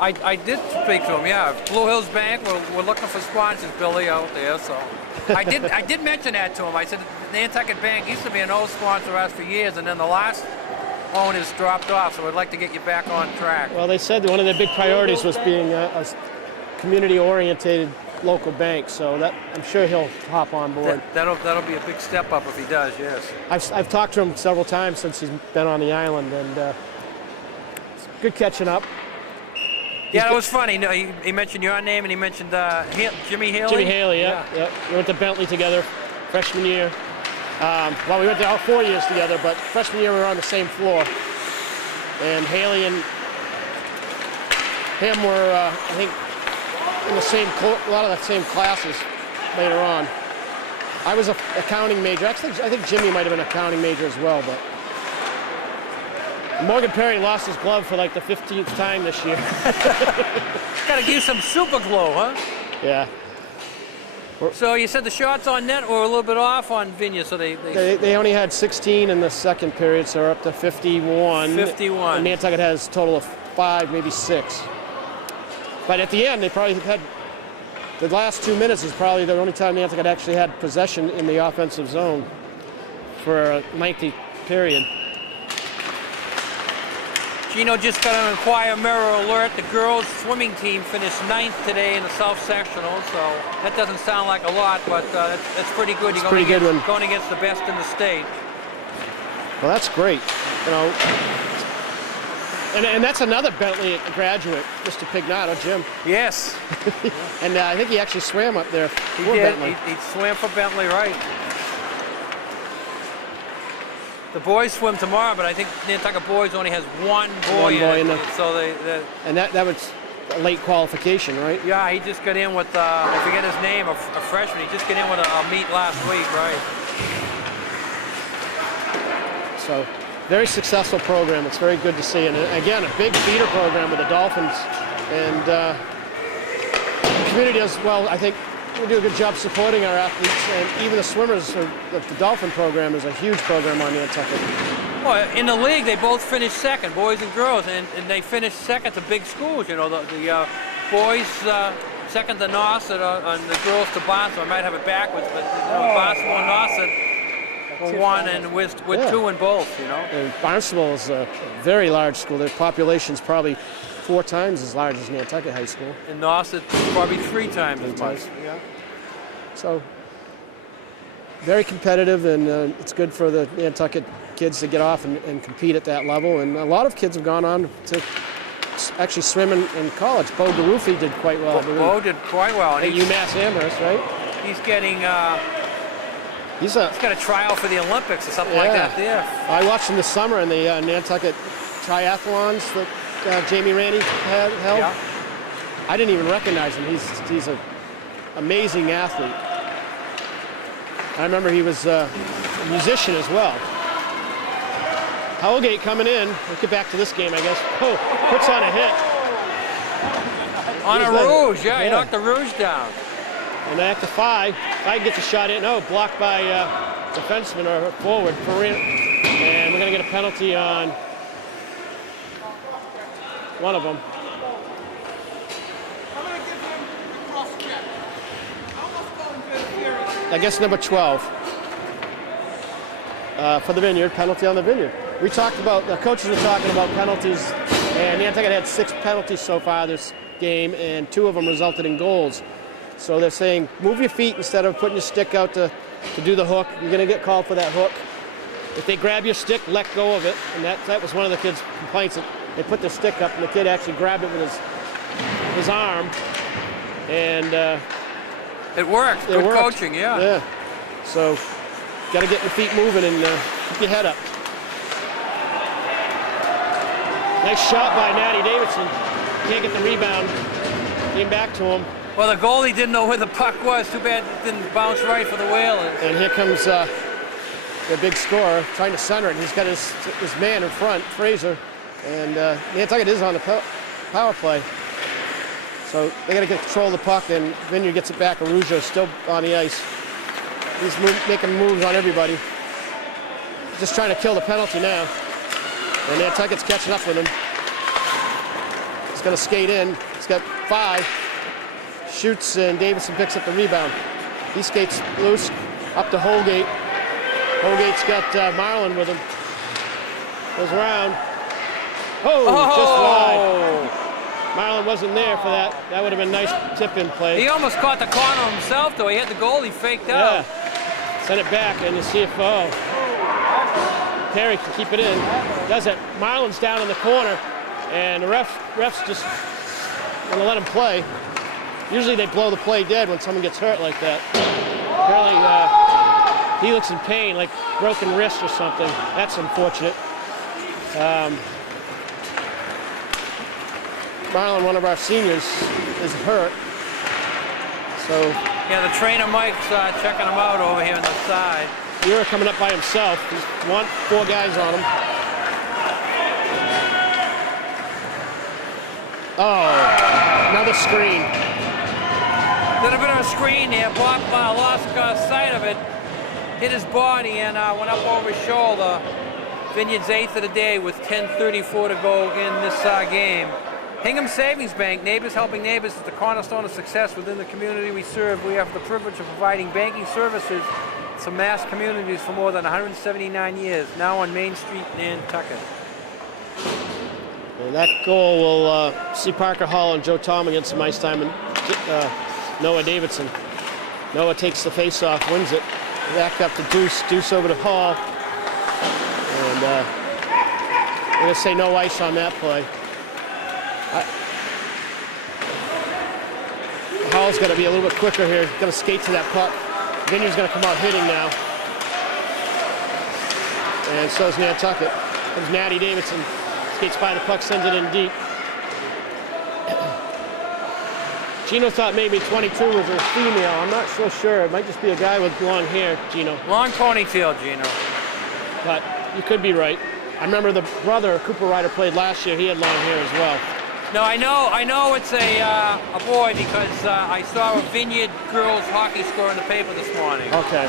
I did speak to him, yeah. Blue Hills Bank, we're looking for sponsors, Billy, out there, so. I did mention that to him. I said, Nantucket Bank used to be an old sponsor of us for years, and then the last owners dropped off, so we'd like to get you back on track. Well, they said that one of their big priorities was being a community-oriented local bank, so that I'm sure he'll hop on board. That'll be a big step up if he does, yes. I've talked to him several times since he's been on the island, and it's good catching up. Yeah, it was funny. No, he mentioned your name, and he mentioned Jimmy Haley. Jimmy Haley, yeah. We went to Bentley together freshman year. Well, we went there all 4 years together, but freshman year we were on the same floor. And Haley and him were, I think, in a lot of the same classes later on. I was an accounting major. Actually, I think Jimmy might have been an accounting major as well, but Morgan Perry lost his glove for like the 15th time this year. Got to give some super glow, huh? Yeah. So you said the shots on net were a little bit off on Vineyard, so they only had 16 in the second period, so we're up to 51. 51. And Nantucket has a total of 5, maybe 6. But at the end, they probably had the last 2 minutes is probably the only time Nantucket actually had possession in the offensive zone for a lengthy period. Gino just got an Inquirer Mirror alert. The girls' swimming team finished 9th today in the South Sectional, so that doesn't sound like a lot, but that's pretty good. It's pretty good going against the best in the state. Well, that's great. You know, and that's another Bentley graduate, Mr. Pignato, Jim. Yes. And I think he actually swam up there for Bentley. He swam for Bentley, right. The boys swim tomorrow, but I think Nantucket boys only has one boy in it. So and that was a late qualification, right? Yeah, he just got in with, I forget his name, a freshman. He just got in with a meet last week, right? So, very successful program. It's very good to see. And again, a big feeder program with the Dolphins. And the community as well, I think, we do a good job supporting our athletes, and even the swimmers. The Dolphin program is a huge program on Nantucket. Well, in the league, they both finished second, boys and girls, and they finished second to big schools. You know, the boys second to Nauset, and the girls to Barnstable. I might have it backwards, but Barnstable and Nauset were one, and with two in both. You know. And Barnstable is a very large school. Their population's probably 4 times as large as Nantucket High School. And Nauset probably 3 times as much. Yeah. So, very competitive, and it's good for the Nantucket kids to get off and compete at that level. And a lot of kids have gone on to actually swim in college. Bo Garufi did quite well. Bo did quite well. At UMass Amherst, right? He's getting... He's got a trial for the Olympics or something like that there. I watched him this summer in the Nantucket triathlons that Jamie Randy held. Yeah. I didn't even recognize him. He's an amazing athlete. I remember he was a musician as well. Hellgate coming in. We'll get back to this game, I guess. Oh, puts on a hit. On a rouge, yeah, he knocked the rouge down. And then after 5, if I can get the shot in, blocked by defenseman or forward. And we're going to get a penalty on one of them. I'm going to give him a cross check. Almost going to interference. I guess number 12 for the Vineyard, penalty on the Vineyard. We talked about, the coaches were talking about penalties, and Nantucket had 6 penalties so far this game, and 2 of them resulted in goals. So they're saying, move your feet instead of putting your stick out to do the hook. You're going to get called for that hook. If they grab your stick, let go of it. And that was one of the kids' complaints, that they put their stick up and the kid actually grabbed it with his arm. And it worked. Good coaching, yeah. Yeah. So got to get your feet moving and keep your head up. Nice shot by Natty Davidson. Can't get the rebound. Came back to him. Well, the goalie didn't know where the puck was. Too bad it didn't bounce right for the Whalers. And here comes the big scorer trying to center it. He's got his man in front, Fraser. And Nantucket is on the power play. So they got to get control of the puck, and Vineyard gets it back. Arujo still on the ice. He's making moves on everybody. Just trying to kill the penalty now. And Nantucket's catching up with him. He's going to skate in. He's got 5. Shoots, and Davidson picks up the rebound. He skates loose up to Holgate. Holgate's got Marlin with him. Goes around. Just wide. Marlin wasn't there for that. That would have been a nice tip-in play. He almost caught the corner himself, though. He hit the goal. He faked out. Send it back, and you see if Perry can keep it in. Does it. Marlin's down in the corner, and the refs just want to let him play. Usually they blow the play dead when someone gets hurt like that. Apparently he looks in pain, like broken wrist or something. That's unfortunate. Marlon, one of our seniors, is hurt. So yeah, the trainer Mike's checking him out over here on the side. You're coming up by himself. He's 4 guys on him. Oh, another screen. Did a bit of a screen there. Block lost sight of it. Hit his body and went up over his shoulder. Vineyard's 8th of the day with 10:34 to go in this game. Hingham Savings Bank, neighbors helping neighbors, is the cornerstone of success within the community we serve. We have the privilege of providing banking services to mass communities for more than 179 years, now on Main Street, Nantucket. And that goal will see Parker Hall and Joe Tom get some ice time, and Noah Davidson. Noah takes the face-off, wins it. Back up to Deuce. Deuce over to Hall. And we're going to say no ice on that play. Hall's got to be a little bit quicker here. He's going to skate to that puck. Vineyard's going to come out hitting now. And so is Nantucket. Comes Natty Davidson. Skates by the puck, sends it in deep. Gino thought maybe 22 was a female. I'm not so sure. It might just be a guy with long hair, Gino. Long ponytail, Gino. But you could be right. I remember the brother, Cooper Ryder, played last year. He had long hair as well. No, I know it's a boy because I saw a Vineyard girls hockey score in the paper this morning. Okay.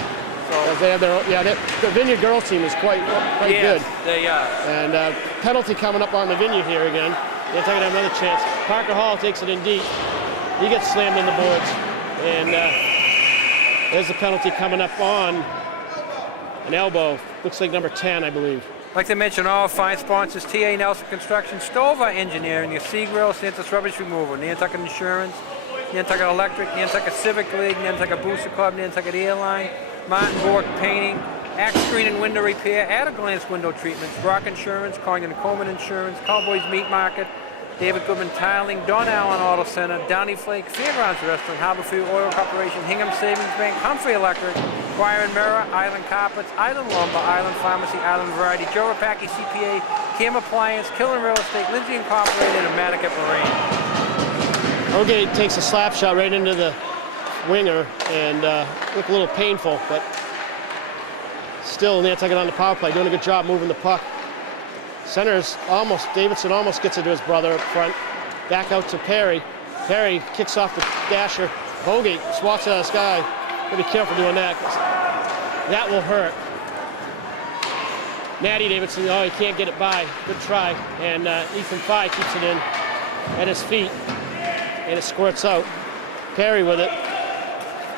So they have their the Vineyard girls team is quite yes, good. They are. And penalty coming up on the Vineyard here again. They're taking another chance. Parker Hall takes it in deep. He gets slammed in the boards. And there's the penalty coming up on an elbow. Looks like number 10, I believe. I'd like to mention all fine sponsors: T.A. Nelson Construction, Stover Engineering, your Seagrill, Santa's Rubbish Removal, Nantucket Insurance, Nantucket Electric, Nantucket Civic League, Nantucket Booster Club, Nantucket Airline, Martin Bork Painting, Axe Screen and Window Repair, At-A-Glance Window Treatments, Brock Insurance, Collington Coleman Insurance, Cowboys Meat Market, David Goodman Tiling, Don Allen Auto Center, Downey Flake, Fairgrounds Restaurant, Harborfield Oil Corporation, Hingham Savings Bank, Humphrey Electric, Choir and Mirror, Island Carpets, Island Lumber, Island Pharmacy, Island Variety, Joe Rapaki CPA, Cam Appliance, Killen Real Estate, Lindsay Incorporated, and Matticat Marine. Holgate takes a slap shot right into the winger and looked a little painful, but still Nantucket on the power play, doing a good job moving the puck. Center's Davidson almost gets it to his brother up front. Back out to Perry. Perry kicks off the dasher. Holgate swats at this guy. Gotta be careful doing that, 'cause that will hurt. Natty Davidson, he can't get it by. Good try. And Ethan Fye keeps it in at his feet. And it squirts out. Perry with it.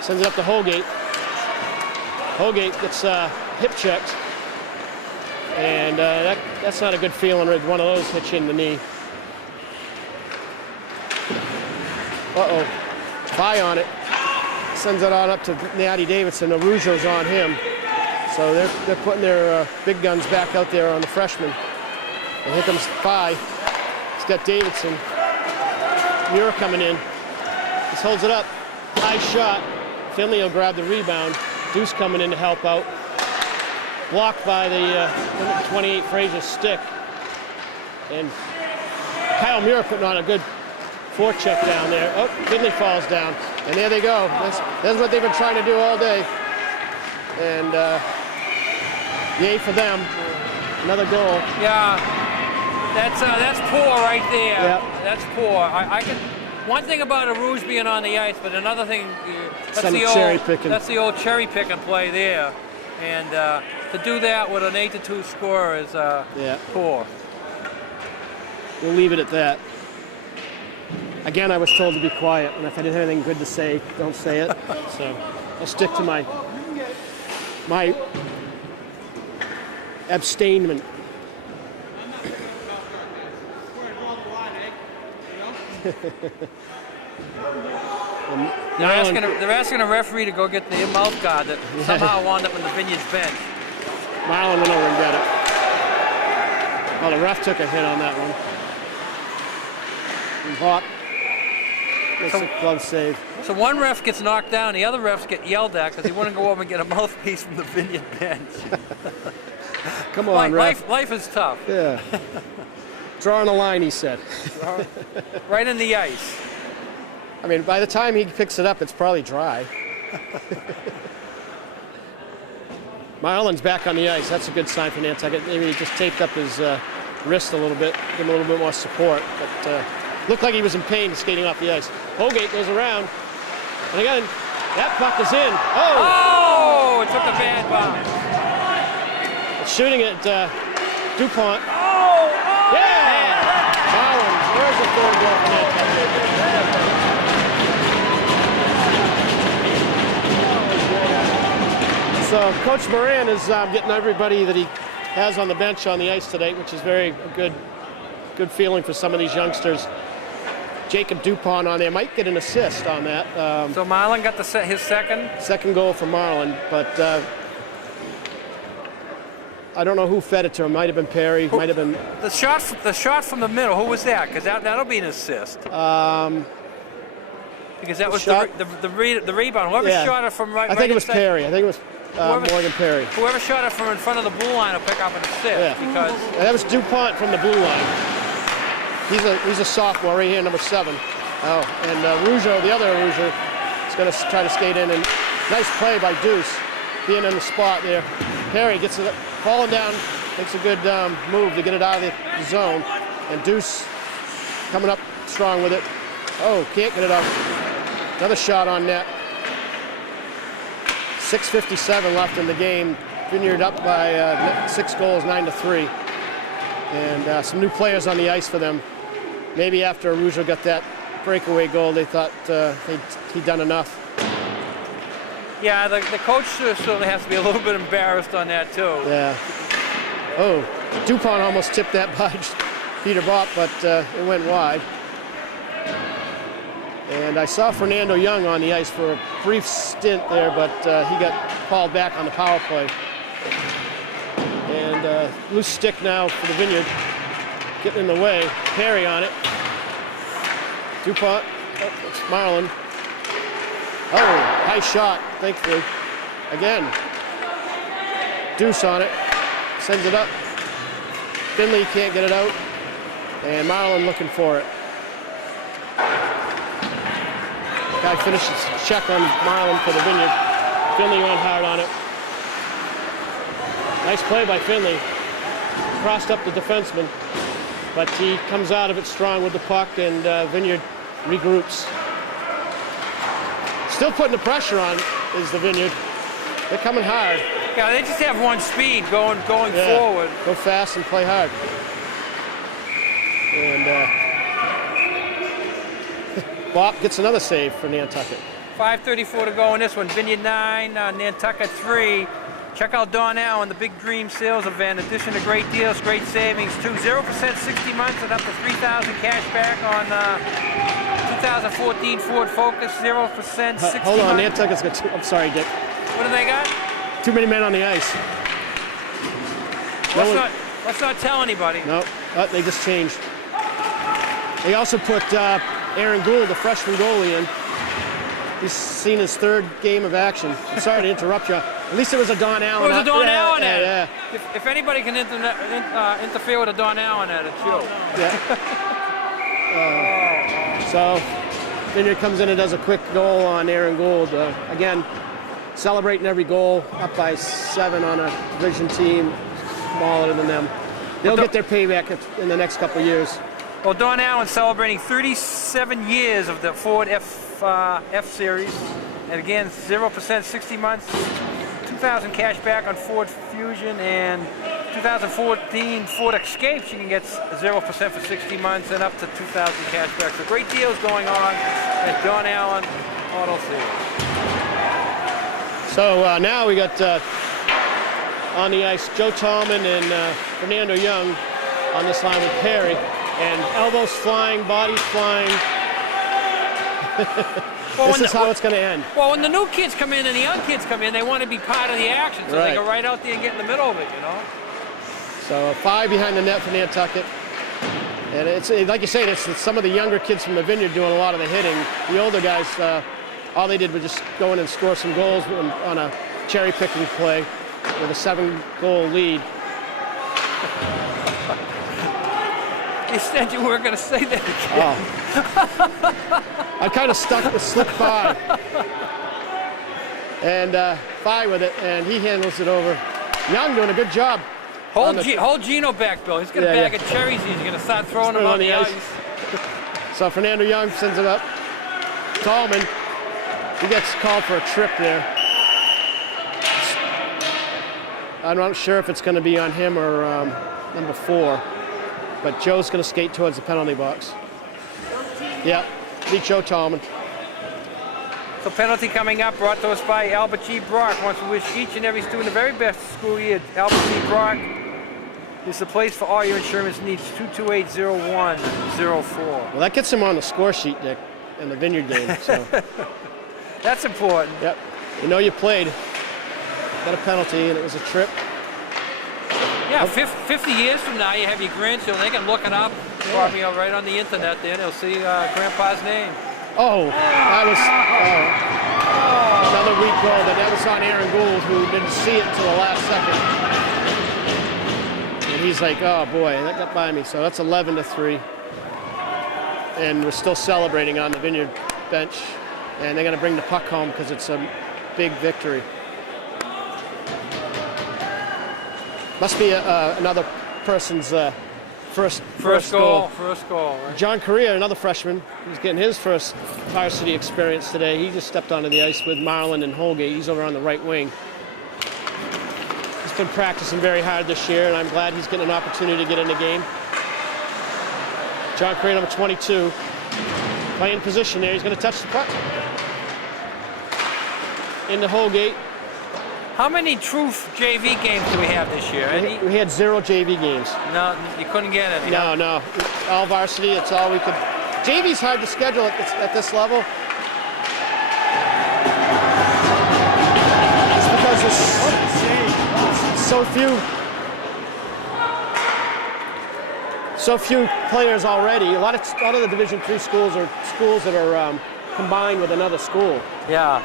Sends it up to Holgate. Holgate gets hip checked. And that's not a good feeling. One of those hits you in the knee. Uh-oh. Fye on it. Sends it on up to Natty Davidson. Arujo's on him. So they're putting their big guns back out there on the freshman. And here comes Fye. He's got Davidson. Muir coming in. Just holds it up. High shot. Finley will grab the rebound. Deuce coming in to help out. Blocked by the 28 Fraser stick. And Kyle Muir putting on a good forecheck down there. Oh, Finley falls down. And there they go. That's what they've been trying to do all day. And yay for them. Another goal. Yeah, that's poor right there. Yep. That's poor. I can. One thing about Arouge being on the ice, but another thing, that's the old cherry picking play there. And to do that with an 8-2 score is poor. We'll leave it at that. Again, I was told to be quiet, and if I didn't have anything good to say, don't say it. So I'll stick to my abstainment. They're asking a referee to go get the mouth guard that somehow wound up in the Vineyards bench. Marlon went over and got it. Well, the ref took a hit on that one. And Hawk gets a glove save. So one ref gets knocked down, the other refs get yelled at because he wouldn't go over and get a mouthpiece from the Vineyard bench. Come on, ref. Life is tough. Yeah. Drawing a line, he said. Right in the ice. I mean, by the time he picks it up, it's probably dry. Marlon's back on the ice. That's a good sign for Nantucket. Maybe he just taped up his wrist a little bit, give him a little bit more support. But looked like he was in pain skating off the ice. Holgate goes around. And again, that puck is in. Oh, it took a bad bounce. It's shooting at DuPont. Oh! Yeah! Marlon, there's the third goal for Nantucket. So Coach Moran is getting everybody that he has on the bench on the ice today, which is very good feeling for some of these youngsters. Jacob DuPont on there might get an assist on that. So Marlon got his second goal for Marlon, but I don't know who fed it to him. Might have been Perry. Might have been the shot from the middle. Who was that? Because that'll be an assist. Because that was the rebound. Whoever shot it from right. I think it was Perry. I think it was Morgan Perry. Whoever shot it from in front of the blue line will pick up an assist. Yeah. Because that was DuPont from the blue line. He's a sophomore right here, number 7. Oh, and Rougeau, the other Rougeau, is going to try to skate in. And nice play by Deuce, being in the spot there. Perry gets it, falling down, makes a good move to get it out of the zone. And Deuce coming up strong with it. Oh, can't get it out. Another shot on net. 6:57 left in the game. Vineyard up by 6 goals, 9-3. And some new players on the ice for them. Maybe after Rougeau got that breakaway goal, they thought he'd done enough. Yeah, the coach certainly has to be a little bit embarrassed on that too. Yeah. Oh, DuPont almost tipped that by Peter Bopp, but it went wide. And I saw Fernando Young on the ice for a brief stint there, but he got called back on the power play. And loose stick now for the Vineyard. Getting in the way. Perry on it. DuPont. Oh, it's Marlon. Oh, high shot, thankfully. Again. Deuce on it. Sends it up. Finley can't get it out. And Marlon looking for it. Guy finishes check on Marlon for the Vineyard. Finley on hard on it. Nice play by Finley. Crossed up the defenseman. But he comes out of it strong with the puck, and Vineyard regroups. Still putting the pressure on is the Vineyard. They're coming hard. Yeah, they just have one speed going forward. Go fast and play hard. And Bopp gets another save for Nantucket. 5:34 to go in this one. Vineyard 9, Nantucket 3. Check out Don Allen, the Big Dream Sales Event. Addition to great deals, great savings. 0% 60 months and up to $3,000 cash back on 2014 Ford Focus. 0% 60 Hold on, months. Nantucket's got two. I'm sorry, Dick. What do they got? Too many men on the ice. Let's not tell anybody. No, they just changed. They also put Aaron Gould, the freshman goalie, in. He's seen his 3rd game of action. I'm sorry to interrupt you. At least it was a Don Allen. It was a Don Allen at it. Yeah. If anybody can interfere with a Don Allen at it, sure. Yeah. So Vineyard comes in and does a quick goal on Aaron Gould. Again, celebrating every goal, up by 7 on a division team smaller than them. They'll get their payback in the next couple of years. Well, Don Allen celebrating 37 years of the Ford F Series. And again, 0% 60 months, $2,000 cash back on Ford Fusion, and 2014 Ford Escapes, you can get 0% for 60 months and up to 2,000 cash back. So great deals going on at Don Allen Auto Sales. So now we got on the ice Joe Tallman and Fernando Young on this line with Perry, and elbows flying, bodies flying. Well, this is how it's going to end. Well, when the new kids come in and the young kids come in, they want to be part of the action, so Right. they go right out there and get in the middle of it, you know? So 5 behind the net for Nantucket. And it's like you say, it's some of the younger kids from the Vineyard doing a lot of the hitting. The older guys, all they did was just go in and score some goals on a cherry-picking play with a 7-goal lead. You said you weren't going to say that again. Oh. I kind of slipped by. And Fi with it, and he handles it over. Young doing a good job. Hold Gino back, Bill. He's got a bag of cherries. He's going to start throwing them on the ice. So Fernando Young sends it up. Tallman, he gets called for a trip there. I'm not sure if it's going to be on him or number 4, but Joe's going to skate towards the penalty box. Yeah, beat Joe Tallman. So penalty coming up, brought to us by Albert G. Brock. Wants to wish each and every student the very best school year. Albert G. Brock is the place for all your insurance needs. 228-0104. Well, that gets him on the score sheet, Dick, in the Vineyard game. So. That's important. Yep. You know you played. Got a penalty, and it was a trip. Yeah, 50 years from now, you have your grandchildren. They can look it up, probably right on the internet there. They'll see Grandpa's name. Oh, that was another weak goal. That was on Aaron Gould, who didn't see it until the last second. And he's like, oh boy, that got by me. So that's 11-3. And we're still celebrating on the Vineyard bench. And they're going to bring the puck home because it's a big victory. Must be another person's first goal. First goal, right? John Correa, another freshman, he's getting his first varsity experience today. He just stepped onto the ice with Marlin and Holgate. He's over on the right wing. He's been practicing very hard this year, and I'm glad he's getting an opportunity to get in the game. John Correa, number 22, playing position there. He's going to touch the puck. Into Holgate. How many true JV games do we have this year? We had 0 JV games. No, you couldn't get any. No. All varsity, it's all we could. JV's hard to schedule at this level. It's because there's so few players already. A lot of the Division III schools are schools that are combined with another school. Yeah.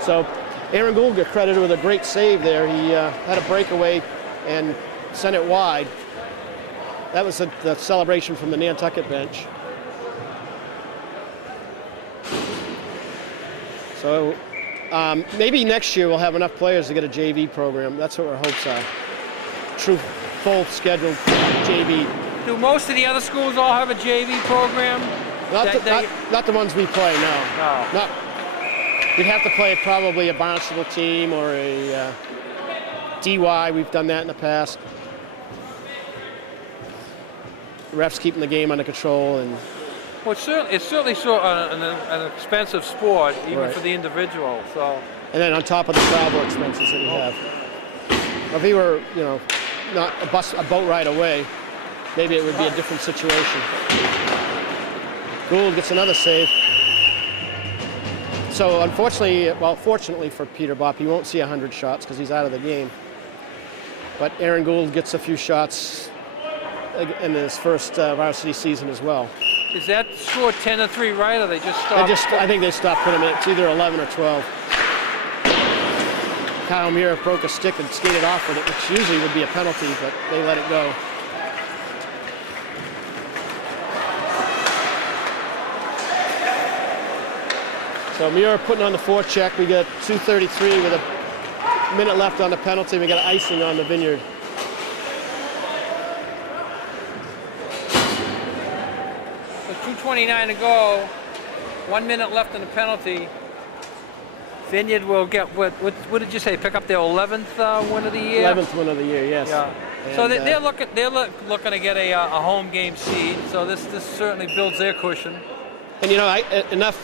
So Aaron Gould got credited with a great save there. He had a breakaway and sent it wide. That was the celebration from the Nantucket bench. So maybe next year we'll have enough players to get a JV program. That's what our hopes are. True full scheduled JV. Do most of the other schools all have a JV program? Not the ones we play, no. No. You'd have to play probably a Barnstable team or a DY. We've done that in the past. The refs keeping the game under control. And well, it's certainly an expensive sport, even for the individual. So. And then on top of the travel expenses that we have. If he were, not a boat ride away, maybe it would be a different situation. Gould gets another save. So fortunately for Peter Bopp, he won't see 100 shots because he's out of the game. But Aaron Gould gets a few shots in his first varsity season as well. Is that score 10-3, right? Or they just stopped? I think they stopped putting him in. It's either 11 or 12. Kyle Muir broke a stick and skated off with it, which usually would be a penalty, but they let it go. So Muir putting on the forecheck. We got 2:33 with a minute left on the penalty. We got icing on the Vineyard. With 2:29 to go, 1 minute left on the penalty. Vineyard will get, what did you say, pick up their 11th win of the year? 11th win of the year, yes. Yeah. So And, they're looking to get a home game seed. So this certainly builds their cushion. And you know, enough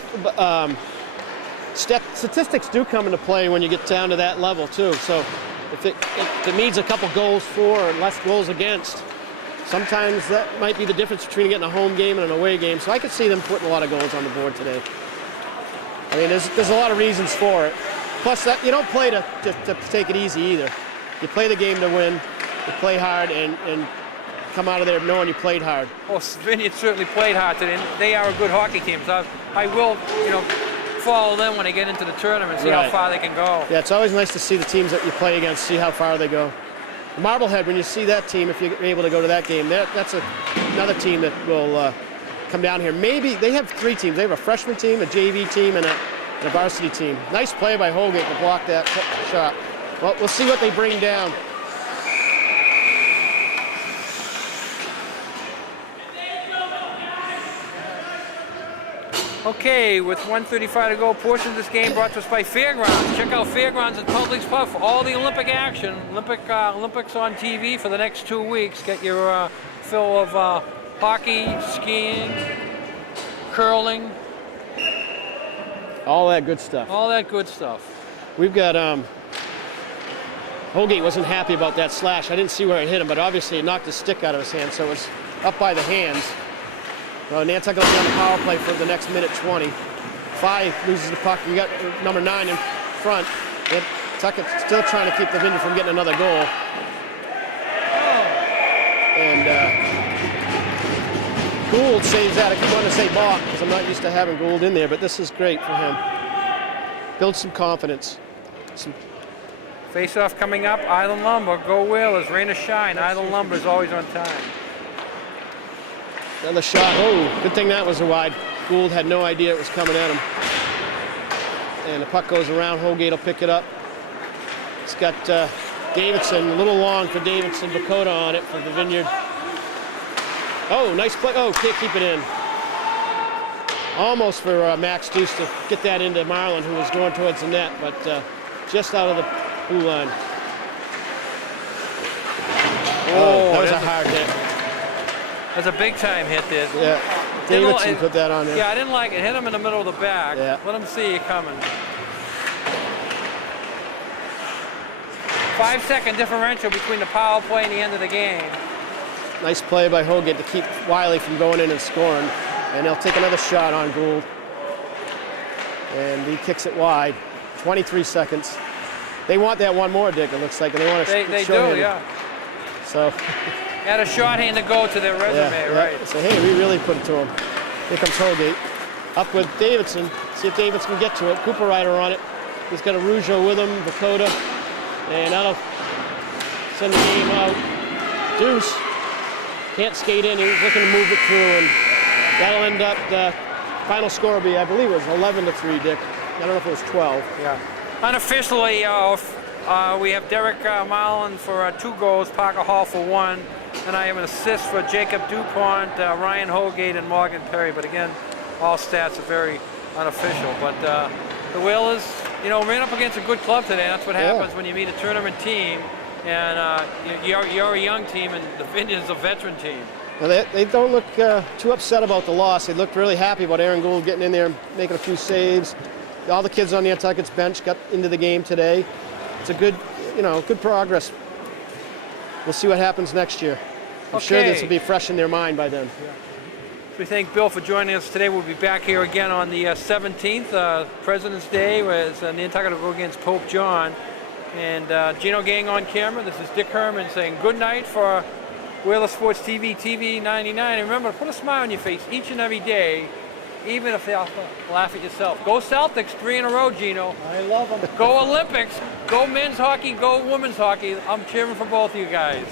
statistics do come into play when you get down to that level too. So if it means a couple goals for or less goals against, sometimes that might be the difference between getting a home game and an away game. So I could see them putting a lot of goals on the board today. I mean, there's a lot of reasons for it. Plus, that you don't play to take it easy either. You play the game to win. You play hard and come out of there knowing you played hard. Well, Vineyard certainly played hard today. And they are a good hockey team. So I will, follow them when they get into the tournament, see how far they can go. Yeah, it's always nice to see the teams that you play against, see how far they go. Marblehead, when you see that team, if you're able to go to that game, that's another team that will come down here. Maybe they have 3 teams. They have a freshman team, a JV team, and a varsity team. Nice play by Holgate to block that shot. Well, we'll see what they bring down. Okay, with 1:35 to go, portion of this game brought to us by Fairgrounds. Check out Fairgrounds at Publix Pub for all the Olympic action. Olympics on TV for the next 2 weeks. Get your fill of hockey, skiing, curling. All that good stuff. All that good stuff. We've got, Holgate wasn't happy about that slash. I didn't see where it hit him, but obviously it knocked his stick out of his hand, so it was up by the hands. Nantucket will be on the power play for the next minute 20. 5 loses the puck. We got number 9 in front. Nantucket's still trying to keep the Vineyard from getting another goal. And Gould saves that. I keep wanting to say Bach because I'm not used to having Gould in there, but this is great for him. Build some confidence. Face-off coming up. Island Lumber. Go Whalers. Rain or shine. Island Lumber is always on time. Another shot. Oh, good thing that was a wide. Gould had no idea it was coming at him. And the puck goes around. Holgate will pick it up. It's got Davidson, a little long for Davidson. Bakota on it for the Vineyard. Oh, nice play. Oh, can't keep it in. Almost for Max Deuce to get that into Marlin, who was going towards the net, but just out of the blue line. Oh, that was a hard hit. That's a big-time hit there. Yeah, Davidson put that on there. Yeah, I didn't like it. Hit him in the middle of the back. Yeah. Let him see you coming. 5-second differential between the power play and the end of the game. Nice play by Holgate to keep Wiley from going in and scoring. And they'll take another shot on Gould. And he kicks it wide. 23 seconds. They want that one more, Dick, it looks like. And they want to They show do, him. yeah. So... Had a shorthand to go to their resume, right? So, hey, we really put it to him. Here comes Holgate. Up with Davidson. See if Davidson can get to it. Cooper Ryder on it. He's got a Rougeau with him, Bakota. And that'll send the game out. Deuce can't skate in. He's looking to move it through. And that'll end up, the final score will be, I believe it was 11-3, Dick. I don't know if it was 12. Yeah. Unofficially, we have Derek Marlin for 2 goals, Parker Hall for 1. And I have an assist for Jacob DuPont, Ryan Holgate, and Morgan Perry. But again, all stats are very unofficial. But the Whalers, ran up against a good club today. That's what happens when you meet a tournament team. And you're a young team, and the Vineyard's a veteran team. Well, they don't look too upset about the loss. They looked really happy about Aaron Gould getting in there and making a few saves. All the kids on the Nantucket's bench got into the game today. It's a good, good progress. We'll see what happens next year. I'm sure this will be fresh in their mind by then. Yeah. We thank Bill for joining us today. We'll be back here again on the 17th, President's Day, as Nantucket will go against Pope John. And Gino Gang on camera. This is Dick Herman saying good night for Whaler Sports TV, TV 99. And remember, put a smile on your face each and every day, even if they laugh at yourself. Go Celtics, 3 in a row, Gino. I love them. Go Olympics. Go men's hockey. Go women's hockey. I'm cheering for both of you guys.